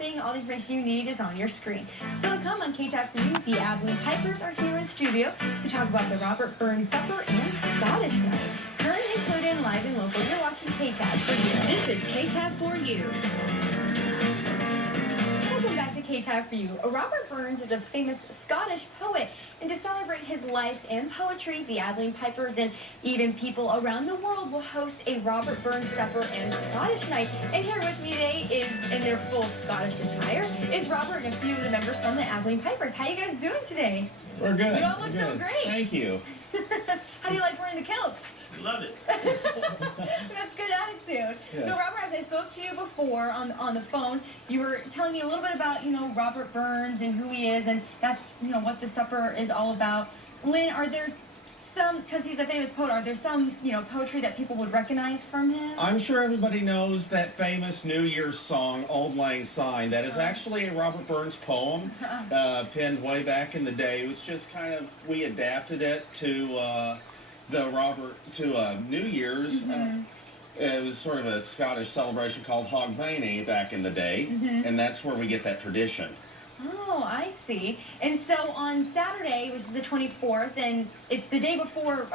All the information you need is on your screen. Still to come on KTAB4U, the Abilene Pipers are here in studio to talk about the Robert Burns Supper and Scottish Night. Current included, live and local. You're watching KTAB4U. This is KTAB4U. Welcome back to KTAB4U. Robert Burns is a famous Scottish poet, and to celebrate his life and poetry, the Abilene Pipers and even people around the world will host a Robert Burns Supper and Scottish Night. And here with me today is, in their full Scottish attire, is Robert and a few of the members from the Abilene Pipers. How are you guys doing today? We're good. You all look so great. Thank you. How do you like wearing the kilts? We love it. That's good attitude. Yes. So Robert, as I spoke to you before on the phone, you were telling me a little bit about, Robert Burns and who he is, and that's, what the supper is all about. Lynn, are there some, because he's a famous poet, are there some, poetry that people would recognize from him? I'm sure everybody knows that famous New Year's song, Auld Lang Syne. That is actually a Robert Burns poem, penned way back in the day. It was just kind of, we adapted it to New Year's. It was sort of a Scottish celebration called Hogmanay back in the day, and that's where we get that tradition. Oh, I see. And so on Saturday, which is the 24th, and it's the day before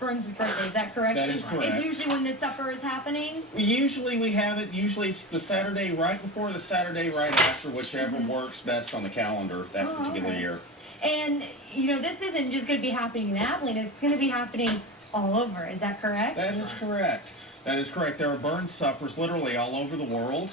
Burns' birthday, is that correct? That is correct. It's usually when the supper is happening? Usually we have it, it's the Saturday right before, the Saturday right after, whichever works best on the calendar that particular year. And, this isn't just going to be happening in Abilene, it's going to be happening all over, is that correct? That is correct. That is correct. There are Burns suppers literally all over the world.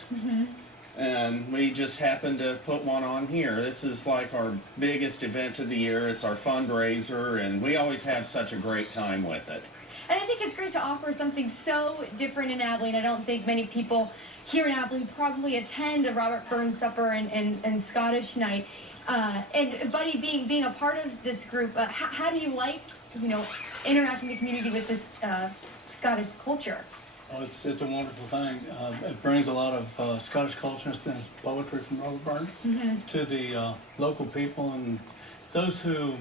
And we just happened to put one on here. This is like our biggest event of the year. It's our fundraiser, and we always have such a great time with it. And I think it's great to offer something so different in Abilene. I don't think many people here in Abilene probably attend a Robert Burns Supper and Scottish Night. And Buddy, being a part of this group, how do you like, interacting with the community with this Scottish culture? Oh, it's a wonderful thing. It brings a lot of Scottish culture and poetry from Robert Burns to the local people, and those who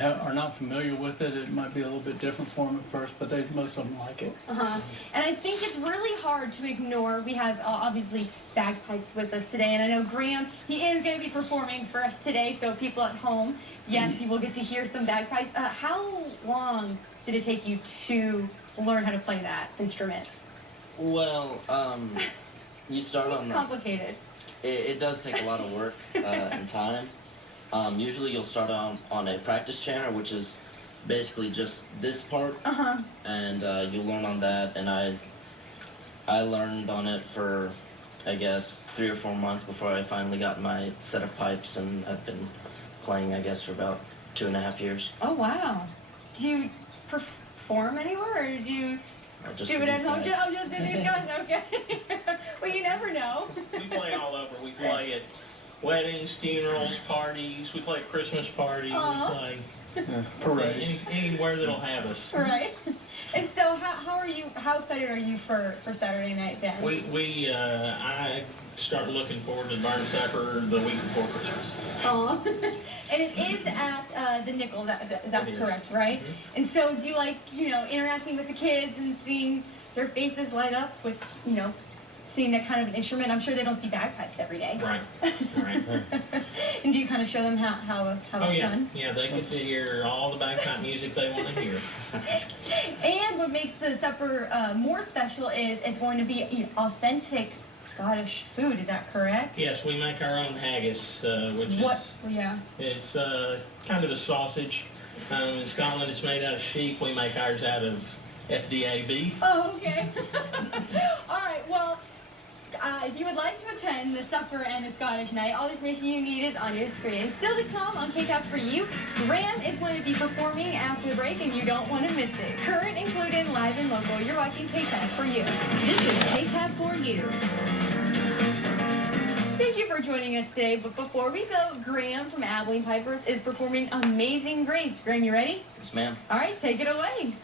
are not familiar with it. It might be a little bit different for them at first, but most of them like it. And I think it's really hard to ignore. We have obviously bagpipes with us today, and I know Graeme, he is going to be performing for us today, so people at home, yes, you will get to hear some bagpipes. How long did it take you to learn how to play that instrument? Well, you start on... It's complicated. It does take a lot of work and time. Usually you'll start on a practice channel, which is basically just this part, and you'll learn on that, and I learned on it for, I guess, 3 or 4 months before I finally got my set of pipes, and I've been playing, I guess, for about 2.5 years. Oh, wow. Do you perform anywhere, or do you do it at home? Just in these guys, okay. Well, you never know. We play all over. We play at weddings, funerals, parties. We play at Christmas parties. Aww. We play anywhere that'll have us. Right. And so, how excited are you for Saturday night then? I start looking forward to the Burns Supper the week before Christmas. Aw. And it is at the Nickel, that's correct, right? And so do you like, interacting with the kids and seeing their faces light up with, seeing that kind of an instrument? I'm sure they don't see bagpipes every day. Right. And do you kind of show them how it's done? Yeah, they get to hear all the bagpipe music they want to hear. And what makes the supper more special is it's going to be authentic Scottish food, is that correct? Yes, we make our own haggis, it's kind of a sausage. In Scotland it's made out of sheep. We make ours out of FDA beef. Oh, okay. All right, well, if you would like to attend the supper and the Scottish Night, all the information you need is on your screen. Still to come on KTAB4U, Graeme is going to be performing after the break, and you don't want to miss it. Current included, live and local. You're watching KTAB4U. This is KTAB4U. Thank you for joining us today, but before we go, Graeme from Abilene Pipers is performing Amazing Grace. Graeme, you ready? Yes, ma'am. All right, take it away.